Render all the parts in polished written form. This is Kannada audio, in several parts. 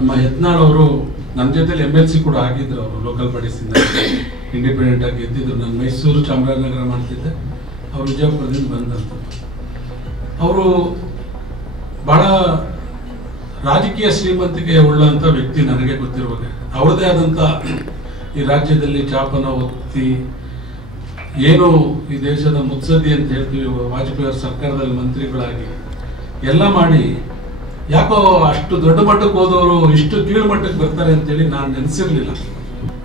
ನಮ್ಮ ಯತ್ನಾಳ್ ಅವರು ನನ್ನ ಜೊತೆಲಿ MLC ಕೂಡ ಆಗಿದ್ರು. ಅವರು ಲೋಕಲ್ ಬಾಡೀಸಿಂದ ಇಂಡಿಪೆಂಡೆಂಟ್ ಆಗಿ ಗೆದ್ದಿದ್ರು. ನಾನು ಮೈಸೂರು ಚಾಮರಾಜನಗರ ಮಾಡ್ತಿದ್ದೆ, ಅವರು ವಿಜಯಪುರದಿಂದ ಬಂದಂತ. ಅವರು ಬಹಳ ರಾಜಕೀಯ ಶ್ರೀಮಂತಿಕೆ ಉಳ್ಳಂತ ವ್ಯಕ್ತಿ ನನಗೆ ಗೊತ್ತಿರುವಾಗ. ಅವ್ರದೇ ಆದಂಥ ಈ ರಾಜ್ಯದಲ್ಲಿ ಚಾಪನ ಒತ್ತಿ ಏನು ಈ ದೇಶದ ಮುತ್ಸದ್ದಿ ಅಂತ ಹೇಳ್ತೀವಿ, ವಾಜಪೇಯಿ ಅವರ ಸರ್ಕಾರದಲ್ಲಿ ಮಂತ್ರಿಗಳಾಗಿ ಎಲ್ಲ ಮಾಡಿ ಯಾಕೋ ಅಷ್ಟು ದೊಡ್ಡ ಮಟ್ಟಕ್ಕೆ ಹೋದವರು ಇಷ್ಟು ಕೀಳು ಮಟ್ಟಕ್ಕೆ ಬರ್ತಾರೆ ಅಂತೇಳಿ ನಾನು ನೆನೆಸಿರ್ಲಿಲ್ಲ.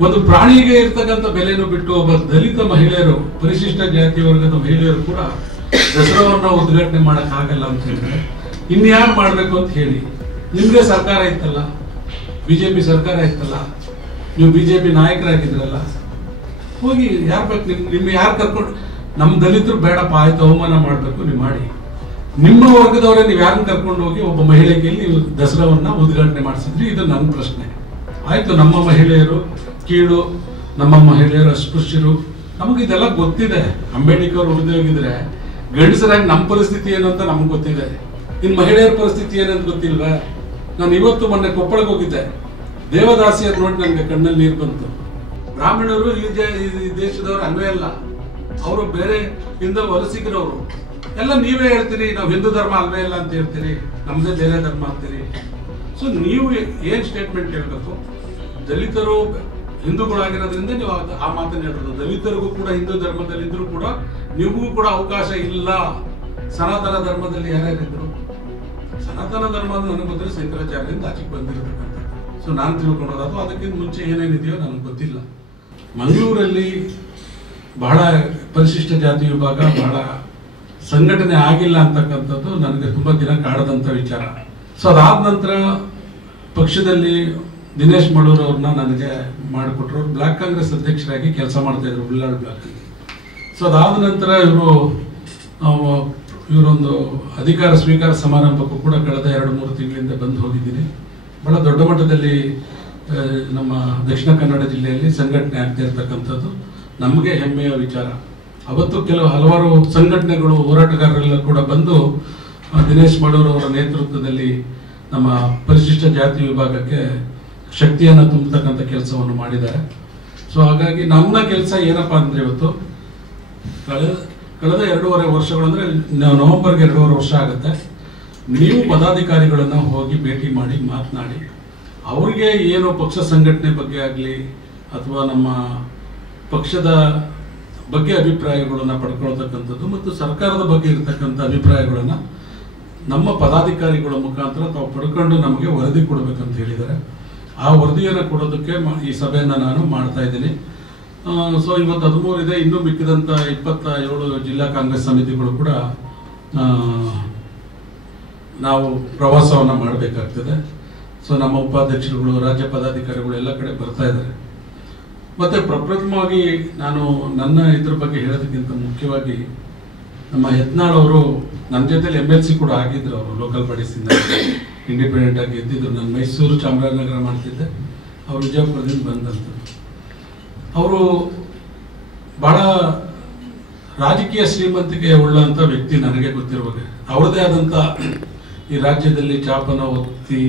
ಒಂದು ಪ್ರಾಣಿಗೆ ಇರ್ತಕ್ಕಂಥ ಬೆಲೆಯನ್ನು ಬಿಟ್ಟು ಒಬ್ಬ ದಲಿತ ಮಹಿಳೆಯರು, ಪರಿಶಿಷ್ಟ ಜಾತಿ ವರ್ಗದ ಮಹಿಳೆಯರು ಕೂಡ ದಸರಾವನ್ನ ಉದ್ಘಾಟನೆ ಮಾಡಕ್ ಆಗಲ್ಲ ಅಂತ ಹೇಳಿದ್ರೆ ಇನ್ಯಾರು ಮಾಡ್ಬೇಕು ಅಂತ ಹೇಳಿ. ನಿಮ್ಗೆ ಸರ್ಕಾರ ಇತ್ತಲ್ಲ, BJP ಸರ್ಕಾರ ಇತ್ತಲ್ಲ, ನೀವು BJP ನಾಯಕರಾಗಿದ್ರಲ್ಲ, ಹೋಗಿ ಯಾರು ಬೇಕು ನಿಮ್ಮ ಯಾರು ಕರ್ಕೊಂಡು, ನಮ್ಮ ದಲಿತರು ಬೇಡಪ್ಪ ಆಯ್ತು ಅವಮಾನ ಮಾಡ್ಬೇಕು ನೀವು ಮಾಡಿ, ನಿಮ್ಮ ವರ್ಗದವರೇ ನೀವು ಯಾರನ್ನ ಕರ್ಕೊಂಡು ಹೋಗಿ ಒಬ್ಬ ಮಹಿಳೆಗೆ ನೀವು ದಸರಾವನ್ನ ಉದ್ಘಾಟನೆ ಮಾಡಿಸಿದ್ರಿ. ಇದು ನನ್ನ ಪ್ರಶ್ನೆ. ಆಯ್ತು, ನಮ್ಮ ಮಹಿಳೆಯರು ಕೀಳು, ನಮ್ಮ ಮಹಿಳೆಯರು ಅಸ್ಪೃಶ್ಯರು, ನಮಗೆ ಇದೆಲ್ಲ ಗೊತ್ತಿದೆ. ಅಂಬೇಡ್ಕರ್ ಉಳಿದು ಹೋಗಿದ್ರೆ ಗಂಡಸರಾಗಿ ನಮ್ಮ ಪರಿಸ್ಥಿತಿ ಏನು ಅಂತ ನಮ್ಗೆ ಗೊತ್ತಿದೆ. ಇನ್ನು ಮಹಿಳೆಯರ ಪರಿಸ್ಥಿತಿ ಏನಂತ ಗೊತ್ತಿಲ್ವಾ? ನಾನು ಇವತ್ತು ಮೊನ್ನೆ ಕೊಪ್ಪಳಕ್ಕೆ ಹೋಗಿದ್ದೆ, ದೇವದಾಸಿಯರು ನೋಡಿ ನನಗೆ ಕಣ್ಣಲ್ಲಿ ನೀರು ಬಂತು. ಬ್ರಾಹ್ಮಣರು ಈ ದೇಶದವರು ಅಲ್ವೇ ಅಲ್ಲ, ಅವರು ಬೇರೆ ಹಿಂದೆ ವಲಸಿಗರವರು ಎಲ್ಲ. ನೀವೇ ಹೇಳ್ತೀರಿ ನಾವು ಹಿಂದೂ ಧರ್ಮ ಅಲ್ವೇ ಇಲ್ಲ ಅಂತ ಹೇಳ್ತೀರಿ, ನಮ್ದೇ ಬೇರೆ ಧರ್ಮ ಅಂತೀರಿ. ಸೊ ನೀವು ಏನ್ ಸ್ಟೇಟ್ಮೆಂಟ್ ಹೇಳ್ಬೇಕು? ದಲಿತರು ಹಿಂದೂಗಳಾಗಿರೋದ್ರಿಂದ ನೀವು ಆ ಮಾತನ್ನ ಹೇಳಿರೋದು. ದಲಿತರಿಗೂ ಕೂಡ ಹಿಂದೂ ಧರ್ಮದಲ್ಲಿದ್ದರೂ ಕೂಡ ನಿಮಗೂ ಕೂಡ ಅವಕಾಶ ಇಲ್ಲ. ಸನಾತನ ಧರ್ಮದಲ್ಲಿ ಯಾರ್ಯಾರಿದ್ರು? ಸನಾತನ ಧರ್ಮ ನನಗೆ ಗೊತ್ತಿರೋ ಶಂಕರಾಚಾರ್ಯರಿಂದ ಆಚೆಗೆ ಬಂದಿರತಕ್ಕಂಥ. ಸೊ ನಾನು ತಿಳ್ಕೊಳ್ಳೋದು, ಅಥವಾ ಅದಕ್ಕಿಂತ ಮುಂಚೆ ಏನೇನಿದೆಯೋ ನನಗೆ ಗೊತ್ತಿಲ್ಲ. ಮಂಗಳೂರಲ್ಲಿ ಬಹಳ ಪರಿಶಿಷ್ಟ ಜಾತಿ ವಿಭಾಗ ಬಹಳ ಸಂಘಟನೆ ಆಗಿಲ್ಲ ಅಂತಕ್ಕಂಥದ್ದು ನನಗೆ ತುಂಬಾ ದಿನ ಕಾಡದಂತ ವಿಚಾರ. ಸೊ ಅದಾದ ನಂತರ ಪಕ್ಷದಲ್ಲಿ ದಿನೇಶ್ ಮಳೂರ್ ಅವ್ರನ್ನ ನನಗೆ ಮಾಡಿಕೊಟ್ರು. ಬ್ಲಾಕ್ ಕಾಂಗ್ರೆಸ್ ಅಧ್ಯಕ್ಷರಾಗಿ ಕೆಲಸ ಮಾಡ್ತಾ ಇದ್ರು ಉಳ್ಳಾಳ್ ಬ್ಲಾಕ್. ಸೊ ಅದಾದ ನಂತರ ಇವರೊಂದು ಅಧಿಕಾರ ಸ್ವೀಕಾರ ಸಮಾರಂಭಕ್ಕೂ ಕೂಡ ಕಳೆದ 2-3 ತಿಂಗಳಿಂದ ಬಂದು ಹೋಗಿದ್ದೀನಿ. ಬಹಳ ದೊಡ್ಡ ಮಟ್ಟದಲ್ಲಿ ನಮ್ಮ ದಕ್ಷಿಣ ಕನ್ನಡ ಜಿಲ್ಲೆಯಲ್ಲಿ ಸಂಘಟನೆ ಆಗ್ತಾ ಇರ್ತಕ್ಕಂಥದ್ದು ನಮಗೆ ಹೆಮ್ಮೆಯ ವಿಚಾರ. ಅವತ್ತು ಹಲವಾರು ಸಂಘಟನೆಗಳು, ಹೋರಾಟಗಾರರೆಲ್ಲ ಕೂಡ ಬಂದು ದಿನೇಶ್ ಮಳೂರ್ ಅವರ ನೇತೃತ್ವದಲ್ಲಿ ನಮ್ಮ ಪರಿಶಿಷ್ಟ ಜಾತಿ ವಿಭಾಗಕ್ಕೆ ಶಕ್ತಿಯನ್ನು ತುಂಬತಕ್ಕಂಥ ಕೆಲಸವನ್ನು ಮಾಡಿದ್ದಾರೆ. ಸೊ ಹಾಗಾಗಿ ನಮ್ಮ ಕೆಲಸ ಏನಪ್ಪಾ ಅಂದ್ರೆ, ಇವತ್ತು ಕಳೆದ 2.5 ವರ್ಷಗಳು ಅಂದ್ರೆ ನವೆಂಬರ್ಗೆ 2.5 ವರ್ಷ ಆಗುತ್ತೆ. ನೀವು ಪದಾಧಿಕಾರಿಗಳನ್ನ ಹೋಗಿ ಭೇಟಿ ಮಾಡಿ ಮಾತನಾಡಿ, ಅವ್ರಿಗೆ ಏನು ಪಕ್ಷ ಸಂಘಟನೆ ಬಗ್ಗೆ ಆಗಲಿ ಅಥವಾ ನಮ್ಮ ಪಕ್ಷದ ಬಗ್ಗೆ ಅಭಿಪ್ರಾಯಗಳನ್ನ ಪಡ್ಕೊಳ್ತಕ್ಕಂಥದ್ದು ಮತ್ತು ಸರ್ಕಾರದ ಬಗ್ಗೆ ಇರತಕ್ಕಂಥ ಅಭಿಪ್ರಾಯಗಳನ್ನ ನಮ್ಮ ಪದಾಧಿಕಾರಿಗಳ ಮುಖಾಂತರ ತಾವು ಪಡ್ಕೊಂಡು ನಮಗೆ ವರದಿ ಕೊಡಬೇಕಂತ ಹೇಳಿದ್ದಾರೆ. ಆ ವರದಿಯನ್ನು ಕೊಡೋದಕ್ಕೆ ಈ ಸಭೆಯನ್ನು ನಾನು ಮಾಡ್ತಾ ಇದ್ದೀನಿ. ಸೊ ಇವತ್ತು 13 ಇದೆ, ಇನ್ನೂ ಮಿಕ್ಕಿದಂಥ 27 ಜಿಲ್ಲಾ ಕಾಂಗ್ರೆಸ್ ಸಮಿತಿಗಳು ಕೂಡ ನಾವು ಪ್ರವಾಸವನ್ನು ಮಾಡಬೇಕಾಗ್ತದೆ. ಸೊ ನಮ್ಮ ಉಪಾಧ್ಯಕ್ಷರುಗಳು, ರಾಜ್ಯ ಪದಾಧಿಕಾರಿಗಳು ಎಲ್ಲ ಕಡೆ ಬರ್ತಾ ಇದ್ದಾರೆ. ಮತ್ತೆ ಪ್ರಪ್ರಥಮವಾಗಿ ನಾನು ನನ್ನ ಇದ್ರ ಬಗ್ಗೆ ಹೇಳೋದಕ್ಕಿಂತ ಮುಖ್ಯವಾಗಿ ನಮ್ಮ ಯತ್ನಾಳ್ ಅವರು ನನ್ನ ಜೊತೆಲಿ MLC ಕೂಡ ಆಗಿದ್ರು. ಅವರು ಲೋಕಲ್ ಬಾಡೀಸಿಂದ ಇಂಡಿಪೆಂಡೆಂಟ್ ಆಗಿ ಗೆದ್ದಿದ್ರು. ನಾನು ಮೈಸೂರು ಚಾಮರಾಜನಗರ ಮಾಡ್ತಿದ್ದೆ, ಅವರು ವಿಜಯಪುರದಿಂದ ಬಂದಂತ. ಅವರು ಬಹಳ ರಾಜಕೀಯ ಶ್ರೀಮಂತಿಕೆ ಉಳ್ಳಂತ ವ್ಯಕ್ತಿ ನನಗೆ ಗೊತ್ತಿರುವಾಗ. ಅವ್ರದೇ ಆದಂಥ ಈ ರಾಜ್ಯದಲ್ಲಿ ಚಾಪನ ಒತ್ತಿ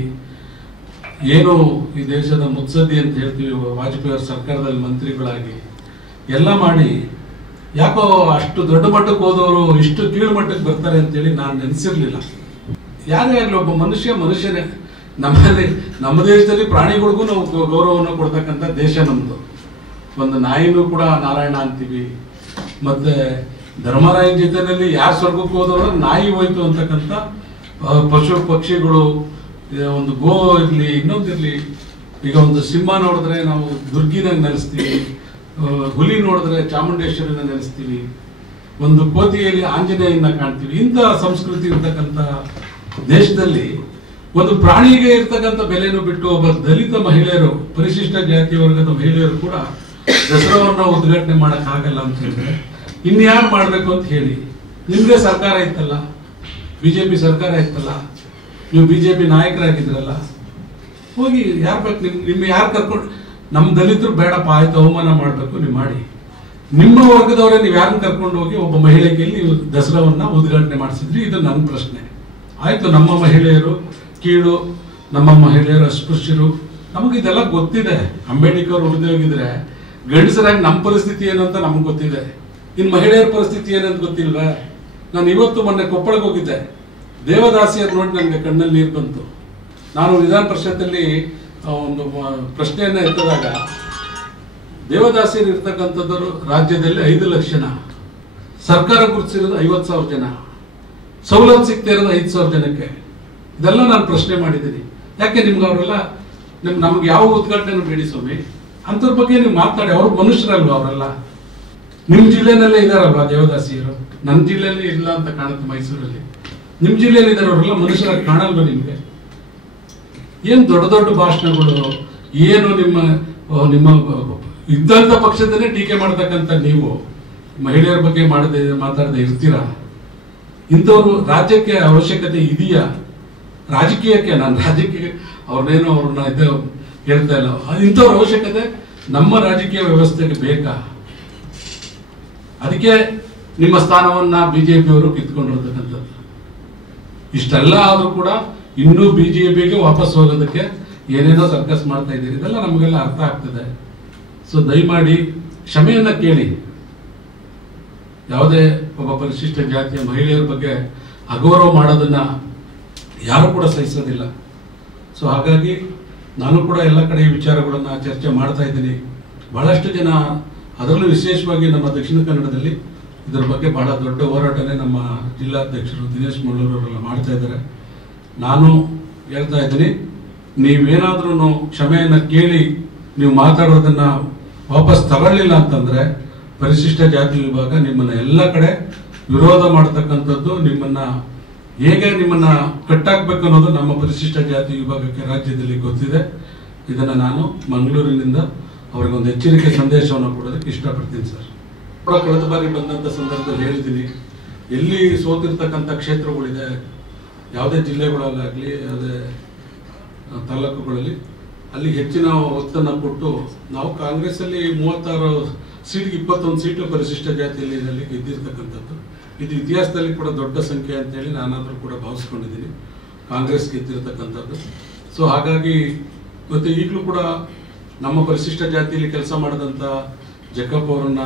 ಏನು ಈ ದೇಶದ ಮುತ್ಸದ್ದಿ ಅಂತ ಹೇಳ್ತೀವಿ, ವಾಜಪೇಯಿ ಅವರ ಸರ್ಕಾರದಲ್ಲಿ ಮಂತ್ರಿಗಳಾಗಿ ಎಲ್ಲ ಮಾಡಿ ಯಾಕೋ ಅಷ್ಟು ದೊಡ್ಡ ಮಟ್ಟಕ್ಕೆ ಹೋದವರು ಇಷ್ಟು ಕೀಳು ಮಟ್ಟಕ್ಕೆ ಬರ್ತಾರೆ ಅಂತೇಳಿ ನಾನು ನೆನೆಸಿರ್ಲಿಲ್ಲ. ಯಾರೇ ಆಗಲಿ ಒಬ್ಬ ಮನುಷ್ಯನೇ. ನಮ್ಮ ದೇಶದಲ್ಲಿ ಪ್ರಾಣಿಗಳಿಗೂ ನಾವು ಗೌರವವನ್ನು ಕೊಡ್ತಕ್ಕಂಥ ದೇಶ ನಮ್ದು. ಒಂದು ನಾಯಿನೂ ಕೂಡ ನಾರಾಯಣ ಅಂತೀವಿ. ಮತ್ತೆ ಧರ್ಮರಾಯನ ಜೊತೆಯಲ್ಲಿ ಯಾರು ಸ್ವರ್ಗಕ್ಕೆ ಹೋದವರು ನಾಯಿ ಹೋಯ್ತು ಅಂತಕ್ಕಂಥ ಪಶು ಪಕ್ಷಿಗಳು, ಒಂದು ಗೋ ಇರಲಿ ಇನ್ನೊಂದಿರಲಿ. ಈಗ ಒಂದು ಸಿಂಹ ನೋಡಿದ್ರೆ ನಾವು ದುರ್ಗಿನಾಗ ನೆನೆಸ್ತೀವಿ, ಹುಲಿ ನೋಡಿದ್ರೆ ಚಾಮುಂಡೇಶ್ವರಿನ ನೆನೆಸ್ತೀವಿ, ಒಂದು ಕೋತಿಯಲ್ಲಿ ಆಂಜನೇಯನ ಕಾಣ್ತೀವಿ. ಇಂಥ ಸಂಸ್ಕೃತಿ ಇರ್ತಕ್ಕಂಥ ದೇಶದಲ್ಲಿ ಒಂದು ಪ್ರಾಣಿಗೆ ಇರ್ತಕ್ಕಂಥ ಬೆಲೆಯನ್ನು ಬಿಟ್ಟು ಒಬ್ಬ ದಲಿತ ಮಹಿಳೆಯರು, ಪರಿಶಿಷ್ಟ ಜಾತಿ ವರ್ಗದ ಮಹಿಳೆಯರು ಕೂಡ ದಸರಾವನ್ನ ಉದ್ಘಾಟನೆ ಮಾಡಕ್ ಆಗಲ್ಲ ಅಂತ ಹೇಳಿದ್ರೆ ಇನ್ಯಾರು ಮಾಡ್ಬೇಕು ಅಂತ ಹೇಳಿ. ನಿಮ್ಗೆ ಸರ್ಕಾರ ಇತ್ತಲ್ಲ, BJP ಸರ್ಕಾರ ಇತ್ತಲ್ಲ, ನೀವು BJP ನಾಯಕರಾಗಿದ್ರಲ್ಲ, ಹೋಗಿ ಯಾರು ಬೇಕು ನಿಮ್ಮ ಯಾರು ಕರ್ಕೊಂಡು, ನಮ್ಮ ದಲಿತರು ಬೇಡಪ್ಪ ಆಯ್ತು ಅವಮಾನ ಮಾಡ್ಬೇಕು ನೀವು ಮಾಡಿ, ನಿಮ್ಮ ವರ್ಗದವರೇ ನೀವು ಯಾರನ್ನ ಕರ್ಕೊಂಡು ಹೋಗಿ ಒಬ್ಬ ಮಹಿಳೆಗೆ ನೀವು ದಸರಾವನ್ನ ಉದ್ಘಾಟನೆ ಮಾಡಿಸಿದ್ರಿ. ಇದು ನನ್ನ ಪ್ರಶ್ನೆ. ಆಯ್ತು, ನಮ್ಮ ಮಹಿಳೆಯರು ಕೀಳು, ನಮ್ಮ ಮಹಿಳೆಯರು ಅಸ್ಪೃಶ್ಯರು, ನಮಗಿದೆಲ್ಲ ಗೊತ್ತಿದೆ. ಅಂಬೇಡ್ಕರ್ ಉಳಿದೇ ಹೋಗಿದ್ರೆ ಗಂಡಸರಾಗಿ ನಮ್ಮ ಪರಿಸ್ಥಿತಿ ಏನು ಅಂತ ನಮ್ಗೆ ಗೊತ್ತಿದೆ. ಇನ್ನು ಮಹಿಳೆಯರ ಪರಿಸ್ಥಿತಿ ಏನಂತ ಗೊತ್ತಿಲ್ವಾ? ನಾನು ಇವತ್ತು ಮೊನ್ನೆ ಕೊಪ್ಪಳಕ್ಕೆ ಹೋಗಿದ್ದೆ. ದೇವದಾಸಿಯರು ನೋಡಿ ನನಗೆ ಕಣ್ಣಲ್ಲಿ ನೀರು ಬಂತು. ನಾನು ವಿಧಾನ ಪರಿಷತ್ತಲ್ಲಿ ಒಂದು ಪ್ರಶ್ನೆಯನ್ನು ಎತ್ತಿದಾಗ, ದೇವದಾಸಿಯರು ಇರ್ತಕ್ಕಂಥದ್ದು ರಾಜ್ಯದಲ್ಲಿ 5 ಲಕ್ಷ ಜನ, ಸರ್ಕಾರ ಗುರುತಿಸಿರೋದು 50,000 ಜನ, ಸವಲತ್ತು ಸಿಗ್ತಾ ಇರೋದು 5,000 ಜನಕ್ಕೆ. ಇದೆಲ್ಲ ನಾನು ಪ್ರಶ್ನೆ ಮಾಡಿದ್ದೀನಿ. ಯಾಕೆ ನಿಮ್ಗೆ ಅವರೆಲ್ಲ ನಮ್ಗೆ ಯಾವ ಉದ್ಘಾಟನೆ ಬೇಡಿ ಸ್ವಾಮಿ, ಅಂಥವ್ರ ಬಗ್ಗೆ ನೀವು ಮಾತಾಡಿ. ಅವ್ರು ಮನುಷ್ಯರಲ್ವ ಅವರೆಲ್ಲ? ನಿಮ್ಮ ಜಿಲ್ಲೆನಲ್ಲೇ ಇದಾರಲ್ವಾ ದೇವದಾಸಿಯರು? ನನ್ನ ಜಿಲ್ಲೆಯಲ್ಲಿ ಇಲ್ಲ ಅಂತ ಕಾಣುತ್ತೆ, ಮೈಸೂರಲ್ಲಿ. ನಿಮ್ಮ ಜಿಲ್ಲೆಯಲ್ಲಿ ಇದ್ದಾರೆ ಅವರೆಲ್ಲ ಮನುಷ್ಯರಾಗಿ ಕಾಣಲ್ವ ನಿಮ್ಗೆ? ಏನ್ ದೊಡ್ಡ ದೊಡ್ಡ ಭಾಷಣಗಳು, ಏನು ನಿಮ್ಮ ಇದ್ದಂತ ಪಕ್ಷದನ್ನೇ ಟೀಕೆ ಮಾಡ್ತಕ್ಕಂಥ ನೀವು ಮಹಿಳೆಯರ ಬಗ್ಗೆ ಮಾತಾಡದೆ ಇರ್ತೀರಾ? ಇಂಥವ್ರು ರಾಜ್ಯಕ್ಕೆ ಅವಶ್ಯಕತೆ ಇದೆಯಾ? ರಾಜಕೀಯಕ್ಕೆ, ನಾನು ರಾಜಕೀಯ ಅವ್ರನ್ನ ಹೇಳ್ತಾ ಇಲ್ಲ. ಇಂಥವ್ರ ಅವಶ್ಯಕತೆ ನಮ್ಮ ರಾಜಕೀಯ ವ್ಯವಸ್ಥೆಗೆ ಬೇಕಾ? ಅದಕ್ಕೆ ನಿಮ್ಮ ಸ್ಥಾನವನ್ನ ಬಿಜೆಪಿಯವರು ಕಿತ್ಕೊಂಡಿರ್ತಕ್ಕಂಥದ್ದು. ಇಷ್ಟೆಲ್ಲ ಆದ್ರೂ ಕೂಡ ಇನ್ನೂ ಬಿಜೆಪಿಗೆ ವಾಪಸ್ ಹೋಗೋದಕ್ಕೆ ಏನೇನೋ ಸರ್ಕಸ್ ಮಾಡ್ತಾ ಇದ್ದೀರಿ. ಇದೆಲ್ಲ ನಮಗೆಲ್ಲ ಅರ್ಥ ಆಗ್ತದೆ. ಸೊ ದಯಮಾಡಿ ಕ್ಷಮೆಯನ್ನ ಕೇಳಿ. ಯಾವುದೇ ಒಬ್ಬ ಪರಿಶಿಷ್ಟ ಜಾತಿಯ ಮಹಿಳೆಯರ ಬಗ್ಗೆ ಅಗೌರವ ಮಾಡೋದನ್ನ ಯಾರು ಕೂಡ ಸಹಿಸೋದಿಲ್ಲ. ಸೊ ಹಾಗಾಗಿ ನಾನು ಕೂಡ ಎಲ್ಲ ಕಡೆ ಈ ವಿಚಾರಗಳನ್ನ ಚರ್ಚೆ ಮಾಡ್ತಾ ಇದ್ದೀನಿ. ಬಹಳಷ್ಟು ಜನ, ಅದರಲ್ಲೂ ವಿಶೇಷವಾಗಿ ನಮ್ಮ ದಕ್ಷಿಣ ಕನ್ನಡದಲ್ಲಿ ಇದರ ಬಗ್ಗೆ ಬಹಳ ದೊಡ್ಡ ಹೋರಾಟನೇ ನಮ್ಮ ಜಿಲ್ಲಾಧ್ಯಕ್ಷರು ದಿನೇಶ್ ಮಲ್ಲೂರವರೆಲ್ಲ ಮಾಡ್ತಾ ಇದ್ದಾರೆ. ನಾನು ಹೇಳ್ತಾ ಇದ್ದೀನಿ, ನೀವೇನಾದ್ರೂ ಕ್ಷಮೆಯನ್ನ ಕೇಳಿ ನೀವು ಮಾತಾಡೋದನ್ನ ವಾಪಸ್ ತಗೊಳ್ಳಿಲ್ಲ ಅಂತಂದ್ರೆ ಪರಿಶಿಷ್ಟ ಜಾತಿ ವಿಭಾಗ ನಿಮ್ಮನ್ನ ಎಲ್ಲ ಕಡೆ ವಿರೋಧ ಮಾಡತಕ್ಕಂಥದ್ದು, ಹೇಗೆ ನಿಮ್ಮನ್ನ ಕಟ್ಟಾಕ್ಬೇಕು ಅನ್ನೋದು ನಮ್ಮ ಪರಿಶಿಷ್ಟ ಜಾತಿ ವಿಭಾಗಕ್ಕೆ ರಾಜ್ಯದಲ್ಲಿ ಗೊತ್ತಿದೆ. ಇದನ್ನ ನಾನು ಮಂಗಳೂರಿನಿಂದ ಅವ್ರಿಗೊಂದು ಎಚ್ಚರಿಕೆ ಸಂದೇಶವನ್ನು ಕೊಡೋದಕ್ಕೆ ಇಷ್ಟಪಡ್ತೀನಿ ಸರ್. ಕೂಡ ಕಳೆದ ಬಾರಿ ಬಂದಂತ ಸಂದರ್ಭದಲ್ಲಿ ಹೇಳಿದ್ದೀನಿ, ಎಲ್ಲಿ ಸೋತಿರ್ತಕ್ಕಂಥ ಕ್ಷೇತ್ರಗಳಿದೆ, ಯಾವುದೇ ಜಿಲ್ಲೆಗಳಲ್ಲಾಗಲಿ ಯಾವುದೇ ತಾಲೂಕುಗಳಲ್ಲಿ, ಅಲ್ಲಿ ಹೆಚ್ಚಿನ ಒತ್ತನ್ನು ಕೊಟ್ಟು ನಾವು ಕಾಂಗ್ರೆಸ್ ಅಲ್ಲಿ 36 ಸೀಟ್ಗೆ 21 ಸೀಟು ಪರಿಶಿಷ್ಟ ಜಾತಿಯಲ್ಲಿ ಗೆದ್ದಿರ್ತಕ್ಕಂಥದ್ದು. ಇದು ಇತಿಹಾಸದಲ್ಲಿ ಕೂಡ ದೊಡ್ಡ ಸಂಖ್ಯೆ ಅಂತೇಳಿ ನಾನಾದರೂ ಕೂಡ ಭಾವಿಸ್ಕೊಂಡಿದ್ದೀನಿ, ಕಾಂಗ್ರೆಸ್ ಗೆದ್ದಿರ್ತಕ್ಕಂಥದ್ದು. ಸೊ ಹಾಗಾಗಿ ಮತ್ತೆ ಈಗಲೂ ಕೂಡ ನಮ್ಮ ಪರಿಶಿಷ್ಟ ಜಾತಿಯಲ್ಲಿ ಕೆಲಸ ಮಾಡಿದಂಥ ಜಕ್ಕಪ್ಪ ಅವರನ್ನ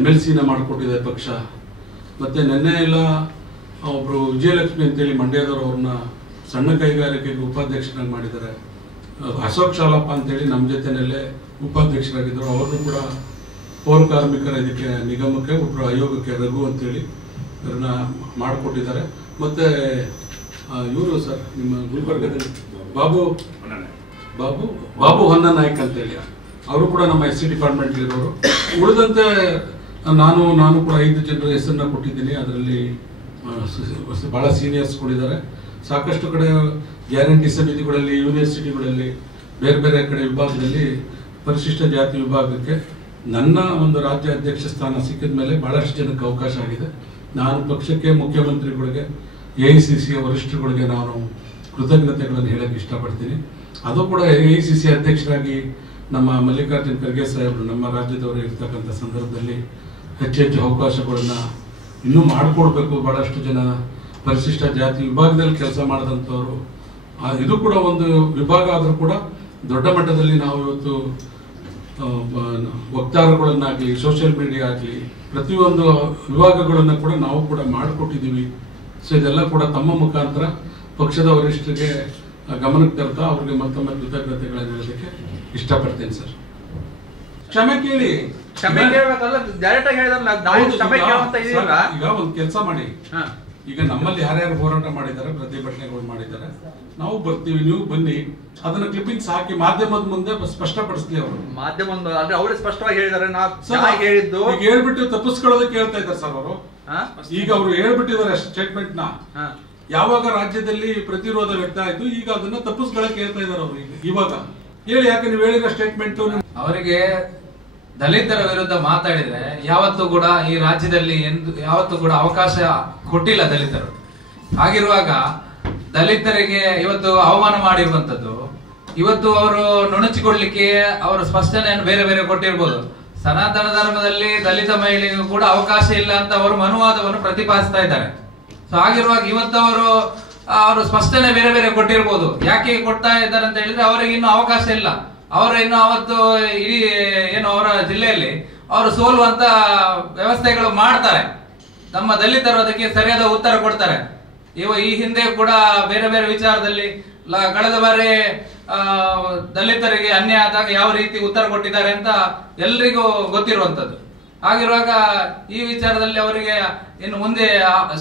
MLC ಮಾಡಿಕೊಟ್ಟಿದೆ ಪಕ್ಷ. ಮತ್ತೆ ನಿನ್ನೆ ಎಲ್ಲ ಒಬ್ರು ವಿಜಯಲಕ್ಷ್ಮಿ ಅಂತೇಳಿ ಮಂಡ್ಯದವರು ಅವ್ರನ್ನ ಸಣ್ಣ ಕೈಗಾರಿಕೆಗೆ ಉಪಾಧ್ಯಕ್ಷರಾಗಿ ಮಾಡಿದ್ದಾರೆ. ಅಶೋಕ್ ಶಾಲಪ್ಪ ಅಂತೇಳಿ ನಮ್ಮ ಜೊತೆನಲ್ಲೇ ಉಪಾಧ್ಯಕ್ಷರಾಗಿದ್ದರು. ಅವ್ರನ್ನು ಕೂಡ ಪೌರ ಕಾರ್ಮಿಕರ ಇದಕ್ಕೆ ನಿಗಮಕ್ಕೆ, ಒಬ್ಬರು ಆಯೋಗಕ್ಕೆ ರಘು ಅಂತೇಳಿ ಇವ್ರನ್ನ ಮಾಡಿಕೊಟ್ಟಿದ್ದಾರೆ. ಮತ್ತೆ ಇವರು ಸರ್ ನಿಮ್ಮ ಗುಲ್ಬರ್ಗದಲ್ಲಿ ಬಾಬು ಹೊನ್ನ ನಾಯ್ಕ್ ಅಂತೇಳಿ ಅವರು ಕೂಡ ನಮ್ಮ SC ಡಿಪಾರ್ಟ್ಮೆಂಟ್ ಇರೋರು. ಉಳಿದಂತೆ ನಾನು ಕೂಡ 5 ಜನರ ಹೆಸರನ್ನ ಕೊಟ್ಟಿದ್ದೀನಿ. ಅದರಲ್ಲಿ ಬಹಳ ಸೀನಿಯರ್ಸ್ಗಳಿದ್ದಾರೆ. ಸಾಕಷ್ಟು ಕಡೆ ಗ್ಯಾರಂಟಿ ಸಮಿತಿಗಳಲ್ಲಿ, ಯೂನಿವರ್ಸಿಟಿಗಳಲ್ಲಿ, ಬೇರೆ ಬೇರೆ ಕಡೆ ವಿಭಾಗದಲ್ಲಿ ಪರಿಶಿಷ್ಟ ಜಾತಿ ವಿಭಾಗಕ್ಕೆ ನನ್ನ ಒಂದು ರಾಜ್ಯ ಅಧ್ಯಕ್ಷ ಸ್ಥಾನ ಸಿಕ್ಕಿದ ಮೇಲೆ ಬಹಳಷ್ಟು ಜನಕ್ಕೆ ಅವಕಾಶ ಆಗಿದೆ. ನಾನು ಪಕ್ಷಕ್ಕೆ, ಮುಖ್ಯಮಂತ್ರಿಗಳಿಗೆ, AICC ವರಿಷ್ಠರುಗಳಿಗೆ ನಾನು ಕೃತಜ್ಞತೆಗಳನ್ನು ಹೇಳಕ್ಕೆ ಇಷ್ಟಪಡ್ತೀನಿ. ಅದು ಕೂಡ AICC ಅಧ್ಯಕ್ಷರಾಗಿ ನಮ್ಮ ಮಲ್ಲಿಕಾರ್ಜುನ್ ಖರ್ಗೆ ಸಾಹೇಬರು ನಮ್ಮ ರಾಜ್ಯದವರು ಇರ್ತಕ್ಕಂಥ ಸಂದರ್ಭದಲ್ಲಿ ಹೆಚ್ಚೆಚ್ಚು ಅವಕಾಶಗಳನ್ನ ಇನ್ನೂ ಮಾಡಿಕೊಡ್ಬೇಕು. ಬಹಳಷ್ಟು ಜನ ಪರಿಶಿಷ್ಟ ಜಾತಿ ವಿಭಾಗದಲ್ಲಿ ಕೆಲಸ ಮಾಡಿದಂಥವ್ರು, ಇದು ಕೂಡ ಒಂದು ವಿಭಾಗ ಆದರೂ ಕೂಡ ದೊಡ್ಡ ಮಟ್ಟದಲ್ಲಿ ನಾವು ಇವತ್ತು ವಕ್ತಾರಗಳನ್ನಾಗಲಿ, ಸೋಷಿಯಲ್ ಮೀಡಿಯಾ ಆಗಲಿ, ಪ್ರತಿಯೊಂದು ವಿಭಾಗಗಳನ್ನು ಕೂಡ ನಾವು ಕೂಡ ಮಾಡಿಕೊಟ್ಟಿದ್ದೀವಿ. ಸೊ ಇದೆಲ್ಲ ಕೂಡ ತಮ್ಮ ಮುಖಾಂತರ ಪಕ್ಷದ ವರಿಷ್ಠರಿಗೆ ಗಮನಕ್ಕೆ ತರ್ತಾ ಅವ್ರಿಗೆ ಮತ್ತೊಮ್ಮೆ ಕೃತಜ್ಞತೆಗಳನ್ನು ಹೇಳೋದಕ್ಕೆ ಇಷ್ಟಪಡ್ತೇನೆ ಸರ್. ಕ್ಷಮೆ ಕೇಳಿ. ಈಗ ಒಂದು ಕೆಲಸ ಮಾಡಿ, ಈಗ ನಮ್ಮಲ್ಲಿ ಯಾರ್ಯಾರು ಹೋರಾಟ ಮಾಡಿದ್ದಾರೆ, ಪ್ರತಿಭಟನೆಗಳು ಮಾಡಿದ್ದಾರೆ, ನಾವು ಬರ್ತೀವಿ, ನೀವು ಬನ್ನಿ, ಅದನ್ನ ಕ್ಲಿಪ್ಪಿಂಗ್ಸ್ ಹಾಕಿ ಮಾಧ್ಯಮದ ಮುಂದೆ ಸ್ಪಷ್ಟಪಡಿಸ್ಲಿ. ಅವರು ಅವರೇ ಸ್ಪಷ್ಟವಾಗಿ ಹೇಳಿದ್ದಾರೆ. ಹೇಳಿದ್ದು ಈಗ ಹೇಳ್ಬಿಟ್ಟು ತಪ್ಪಿಸ್ಕೊಳ್ಳೋದಕ್ಕೆ ಹೇಳ್ತಾ ಇದ್ದಾರೆ ಸರ್ ಅವರು. ಈಗ ಅವರು ಹೇಳ್ಬಿಟ್ಟಿದ್ದಾರೆ ಸ್ಟೇಟ್ಮೆಂಟ್ ನ. ಯಾವಾಗ ರಾಜ್ಯದಲ್ಲಿ ಪ್ರತಿರೋಧ ವ್ಯಕ್ತ ಆಯ್ತು, ಈಗ ಅದನ್ನ ತಪ್ಪಿಸ್ಕೊಳ್ಳಕ್ಕೆ ಹೇಳ್ತಾ ಇದ್ದಾರೆ ಅವರು. ಇವಾಗ ಹೇಳಿ, ಯಾಕೆ ನೀವು ಹೇಳಿರೋ ಸ್ಟೇಟ್ಮೆಂಟ್ ಅವರಿಗೆ ದಲಿತರ ವಿರುದ್ಧ ಮಾತಾಡಿದ್ರೆ ಯಾವತ್ತೂ ಕೂಡ ಈ ರಾಜ್ಯದಲ್ಲಿ ಯಾವತ್ತೂ ಕೂಡ ಅವಕಾಶ ಕೊಟ್ಟಿಲ್ಲ ದಲಿತರು. ಹಾಗಿರುವಾಗ ದಲಿತರಿಗೆ ಇವತ್ತು ಅವಮಾನ ಮಾಡಿರುವಂತದ್ದು, ಇವತ್ತು ಅವರು ನುಣುಚಿಕೊಳ್ಳಿಕ್ಕೆ ಅವರು ಸ್ಪಷ್ಟನೆಯನ್ನು ಬೇರೆ ಬೇರೆ ಕೊಟ್ಟಿರ್ಬೋದು. ಸನಾತನ ಧರ್ಮದಲ್ಲಿ ದಲಿತ ಮಹಿಳೆಗೂ ಕೂಡ ಅವಕಾಶ ಇಲ್ಲ ಅಂತ ಅವರು ಮನುವಾದವನ್ನು ಪ್ರತಿಪಾದಿಸ್ತಾ ಇದ್ದಾರೆ. ಸೊ ಹಾಗಿರುವಾಗ ಇವತ್ತು ಅವರು ಅವರು ಸ್ಪಷ್ಟನೆ ಬೇರೆ ಬೇರೆ ಕೊಟ್ಟಿರ್ಬೋದು. ಯಾಕೆ ಕೊಡ್ತಾ ಇದ್ದಾರೆ ಅಂತ ಹೇಳಿದ್ರೆ ಅವರಿಗೆ ಇನ್ನೂ ಅವಕಾಶ ಇಲ್ಲ. ಅವರು ಇನ್ನು ಅವತ್ತು ಇಡೀ ಏನು ಅವರ ಜಿಲ್ಲೆಯಲ್ಲಿ ಅವರು ಸೋಲುವಂತ ವ್ಯವಸ್ಥೆಗಳು ಮಾಡ್ತಾರೆ. ನಮ್ಮ ದಲಿತರು ಅದಕ್ಕೆ ಸರಿಯಾದ ಉತ್ತರ ಕೊಡ್ತಾರೆ. ಈ ಹಿಂದೆ ಕೂಡ ಬೇರೆ ಬೇರೆ ವಿಚಾರದಲ್ಲಿ ಕಳೆದ ಬಾರಿ ದಲಿತರಿಗೆ ಅನ್ಯಾಯ ಆದಾಗ ಯಾವ ರೀತಿ ಉತ್ತರ ಕೊಟ್ಟಿದ್ದಾರೆ ಅಂತ ಎಲ್ರಿಗೂ ಗೊತ್ತಿರುವಂತದ್ದು. ಹಾಗಿರುವಾಗ ಈ ವಿಚಾರದಲ್ಲಿ ಅವರಿಗೆ ಇನ್ನು ಮುಂದೆ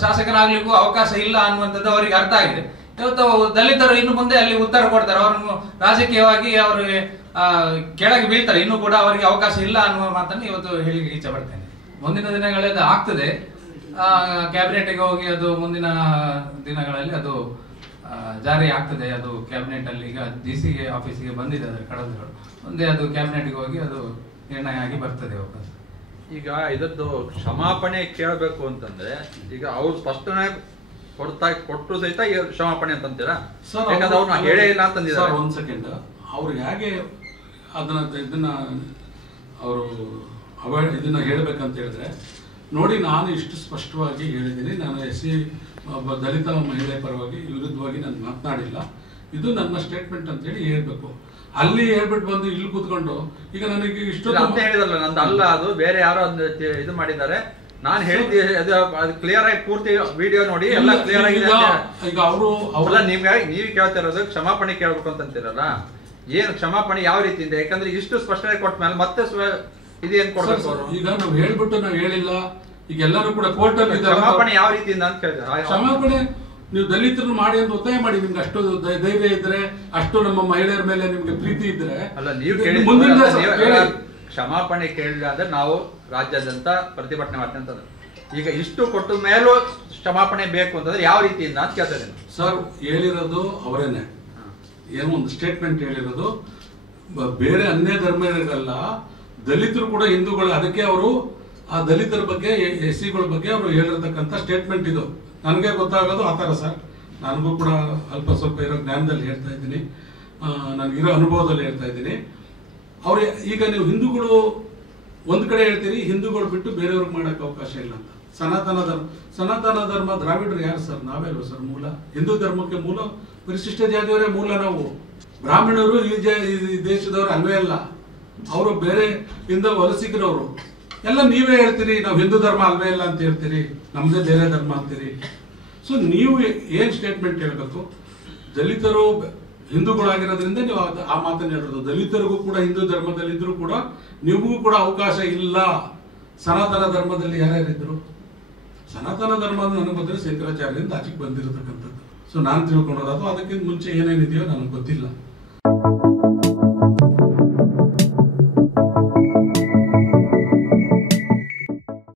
ಶಾಸಕನಾಗ್ಲಿಕ್ಕೂ ಅವಕಾಶ ಇಲ್ಲ ಅನ್ನುವಂಥದ್ದು ಅವರಿಗೆ ಅರ್ಥ ಆಗಿದೆ. ಇವತ್ತು ದಲಿತರು ಇನ್ನು ಮುಂದೆ ಅಲ್ಲಿ ಉತ್ತರ ಕೊಡ್ತಾರೆ. ಅವರನ್ನು ರಾಜಕೀಯವಾಗಿ ಅವರಿಗೆ ಕೆಳಗೆ ಬೀಳ್ತಾರೆ. ಇನ್ನೂ ಕೂಡ ಅವರಿಗೆ ಅವಕಾಶ ಇಲ್ಲ ಅನ್ನುವ ಮಾತನ್ನು ಇವತ್ತು ಹೇಳಿ ಇಚ್ಛೆ ಪಡ್ತೇನೆ. ಮುಂದಿನ ದಿನಗಳಲ್ಲಿ ಆಗ್ತದೆ, ಕ್ಯಾಬಿನೆಟ್ಗೆ ಹೋಗಿ ಅದು ಮುಂದಿನ ದಿನಗಳಲ್ಲಿ ಅದು ಜಾರಿ ಆಗ್ತದೆ. ಅದು ಕ್ಯಾಬಿನೆಟ್ ಅಲ್ಲಿ ಈಗ DC ಆಫೀಸಿಗೆ ಬಂದಿದೆ ಅದರ ಕಡತಗಳು. ಮುಂದೆ ಅದು ಕ್ಯಾಬಿನೆಟ್ಗೆ ಹೋಗಿ ಅದು ನಿರ್ಣಯ ಆಗಿ ಬರ್ತದೆ ವಾಪಸ್. ಈಗ ಇದದ್ದು ಕ್ಷಮಾಪಣೆ ಕೇಳಬೇಕು ಅಂತಂದ್ರೆ ಈಗ ಅವ್ರು ಸ್ಪಷ್ಟನೆ ಕೊಟ್ಟರು ಸಹಿತ ಕ್ಷಮಾಪಣೆ ಅಂತಂತೀರಾ? ಯಾಕಂದ್ರೆ ಅವ್ರನ್ನ ಹೇಳೇ ಇಲ್ಲ ಅಂತಂದಿದ್ದಾರೆ. ಒಂದ್ ಸೆಕೆಂಡ್, ಅವ್ರು ಹೇಗೆ ಇದನ್ನ ಅವರು ಇದನ್ನ ಹೇಳ್ಬೇಕಂತ ಹೇಳಿದ್ರೆ ನೋಡಿ, ನಾನು ಇಷ್ಟು ಸ್ಪಷ್ಟವಾಗಿ ಹೇಳಿದ್ದೀನಿ. ನಾನು SC ದಲಿತ ಮಹಿಳೆ ಪರವಾಗಿ ವಿರುದ್ಧವಾಗಿ ನಾನು ಮಾತನಾಡಿಲ್ಲ. ಇದು ನನ್ನ ಸ್ಟೇಟ್ಮೆಂಟ್ ಅಂತ ಹೇಳಿ ಹೇಳ್ಬೇಕು. ಅಲ್ಲಿ ಹೇಳ್ಬಿಟ್ಟು ಬಂದು ಇಲ್ಲಿ ಕೂತ್ಕೊಂಡು ಈಗ ನನಗೆ ಇಷ್ಟು ಅಂತ ಹೇಳಿದಲ್ಲ, ನಂದು ಅಲ್ಲ, ಅದು ಬೇರೆ ಯಾರೋ ಇದು ಮಾಡಿದ್ದಾರೆ. ನಾನು ಹೇಳಿದ್ದೆ ಅದು ಕ್ಲಿಯರ್ ಆಗಿ ಪೂರ್ತಿ ವಿಡಿಯೋ ನೋಡಿ ಎಲ್ಲ ಕ್ಲಿಯರ್ ಆಗಿದೆ. ಈಗ ಅವರು ನೀವು ಕೇಳ್ತಾ ಇರೋದು ಕ್ಷಮಾಪಣೆ ಕೇಳ್ಬೇಕು ಅಂತಂತೀರಲ್ಲ, ಏನು ಕ್ಷಮಾಪಣೆ ಯಾವ ರೀತಿಯಿಂದ? ಯಾಕಂದ್ರೆ ಇಷ್ಟು ಸ್ಪಷ್ಟನೆ ಕೊಟ್ಟ ಮೇಲೆ ಮತ್ತೆ ಇದೇನ್ ಕೊಡ್ಬೇಕು ಅವರು? ಈಗ ನಾವು ಹೇಳ್ಬಿಟ್ಟು ನಾವು ಹೇಳಿಲ್ಲ. ಈಗ ಎಲ್ಲರೂ ಕೂಡ ಕೋರ್ಟ್ ಅಲ್ಲಿ ಕ್ಷಮಾಪಣೆ ಯಾವ ರೀತಿಯಿಂದ ಅಂತ ಕೇಳಿದ್ರೆ, ಕ್ಷಮಾಪಣೆ ನೀವು ದಲಿತರನ್ನು ಮಾಡಿ ಅಂತ ಒತ್ತಾಯ ಮಾಡಿ. ನಿಮ್ಗೆ ಅಷ್ಟು ಧೈರ್ಯ ಇದ್ರೆ, ಅಷ್ಟು ನಮ್ಮ ಮಹಿಳೆಯರ ಮೇಲೆ ನಿಮ್ಗೆ ಪ್ರೀತಿ ಇದ್ರೆ ಅಲ್ಲ, ನೀವು ಕ್ಷಮಾಪಣೆ ಕೇಳಿಲ್ಲ ಅಂದ್ರೆ ನಾವು ರಾಜ್ಯಾದ್ಯಂತ ಪ್ರತಿಭಟನೆ ಮಾಡ್ತೇವೆ ಅಂತಂದ್ರೆ, ಈಗ ಇಷ್ಟು ಕೊಟ್ಟ ಮೇಲೂ ಕ್ಷಮಾಪಣೆ ಬೇಕು ಅಂತಂದ್ರೆ ಯಾವ ರೀತಿಯಿಂದ ಅಂತ ಕೇಳ್ತಾ ಇದ್ದೀನಿ. ಸರ್, ಹೇಳಿರೋದು ಅವರೇನೆ, ಏನೋ ಒಂದು ಸ್ಟೇಟ್ಮೆಂಟ್ ಹೇಳಿರೋದು. ಬೇರೆ ಅನ್ಯ ಧರ್ಮೀಯರಿಗಲ್ಲ, ದಲಿತರು ಕೂಡ ಹಿಂದೂಗಳು. ಅದಕ್ಕೆ ಅವರು ಆ ದಲಿತರ ಬಗ್ಗೆ SCಗಳ ಬಗ್ಗೆ ಅವರು ಹೇಳಿರ್ತಕ್ಕಂಥ ಸ್ಟೇಟ್ಮೆಂಟ್ ಇದು. ನನಗೆ ಗೊತ್ತಾಗೋದು ಆ ಥರ ಸರ್. ನನಗೂ ಕೂಡ ಅಲ್ಪ ಸ್ವಲ್ಪ ಇರೋ ಜ್ಞಾನದಲ್ಲಿ ಹೇಳ್ತಾ ಇದ್ದೀನಿ, ನನಗಿರೋ ಅನುಭವದಲ್ಲಿ ಹೇಳ್ತಾ ಇದ್ದೀನಿ. ಅವ್ರು ಈಗ ನೀವು ಹಿಂದೂಗಳು ಒಂದು ಕಡೆ ಹೇಳ್ತೀರಿ, ಹಿಂದೂಗಳು ಬಿಟ್ಟು ಬೇರೆಯವ್ರಿಗೆ ಮಾಡೋಕ್ಕೆ ಅವಕಾಶ ಇಲ್ಲ ಅಂತ. ಸನಾತನ ಧರ್ಮ ದ್ರಾವಿಡರು ಯಾರು ಸರ್? ನಾವೇ ಅಲ್ವ ಸರ್ ಮೂಲ? ಹಿಂದೂ ಧರ್ಮಕ್ಕೆ ಮೂಲ ಪರಿಶಿಷ್ಟ ಜಾತಿಯವರೇ ಮೂಲ. ನಾವು ಬ್ರಾಹ್ಮಣರು ಈ ದೇಶದವರು ಅಲ್ವೇ ಅಲ್ಲ. ಅವರು ಬೇರೆ ಇಂದ ವಲಸಿಗರವರು ಎಲ್ಲ. ನೀವೇ ಹೇಳ್ತೀರಿ ನಾವು ಹಿಂದೂ ಧರ್ಮ ಅಲ್ವೇ ಇಲ್ಲ ಅಂತ ಹೇಳ್ತೀರಿ, ನಮ್ಮದೇ ಬೇರೆ ಧರ್ಮ ಅಂತೀರಿ. ಸೊ ನೀವು ಏನು ಸ್ಟೇಟ್ಮೆಂಟ್ ಹೇಳ್ಬೇಕು? ದಲಿತರು ಹಿಂದೂಗಳಾಗಿರೋದ್ರಿಂದ ನೀವು ಆ ಮಾತನ್ನು ಹೇಳಿರೋದು. ದಲಿತರಿಗೂ ಕೂಡ ಹಿಂದೂ ಧರ್ಮದಲ್ಲಿದ್ದರೂ ಕೂಡ ನಿಮಗೂ ಕೂಡ ಅವಕಾಶ ಇಲ್ಲ. ಸನಾತನ ಧರ್ಮದಲ್ಲಿ ಯಾರ್ಯಾರಿದ್ರು? ಸನಾತನ ಧರ್ಮ ನನಗೆ ಬಂದರೆ ಶಂಕರಾಚಾರ್ಯರಿಂದ ಆಚೆಗೆ ಬಂದಿರತಕ್ಕಂಥದ್ದು. ಸೊ ನಾನು ತಿಳ್ಕೊಳ್ಳೋದು, ಅಥವಾ ಅದಕ್ಕಿಂತ ಮುಂಚೆ ಏನೇನಿದೆಯೋ ನನಗೆ ಗೊತ್ತಿಲ್ಲ.